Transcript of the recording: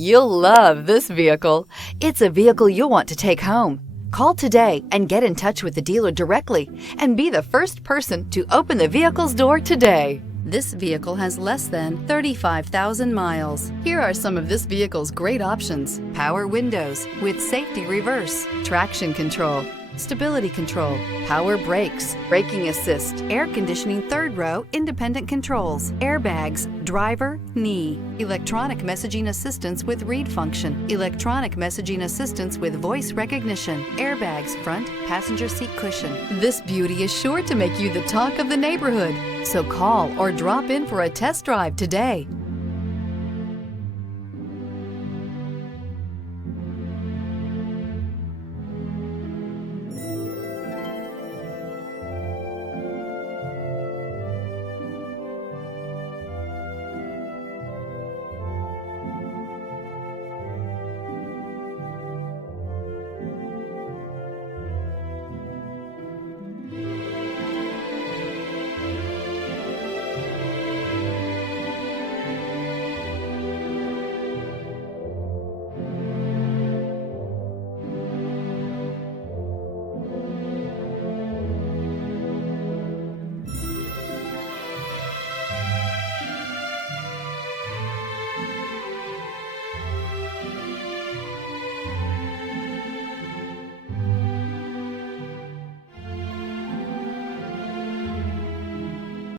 You'll love this vehicle. It's a vehicle you'll want to take home. Call today and get in touch with the dealer directly and be the first person to open the vehicle's door today. This vehicle has less than 35,000 miles. Here are some of this vehicle's great options: power windows with safety reverse, traction control, stability control, power brakes, braking assist, air conditioning third row independent controls, airbags, driver, knee, electronic messaging assistance with read function, electronic messaging assistance with voice recognition, airbags front passenger seat cushion. This beauty is sure to make you the talk of the neighborhood. So call or drop in for a test drive today.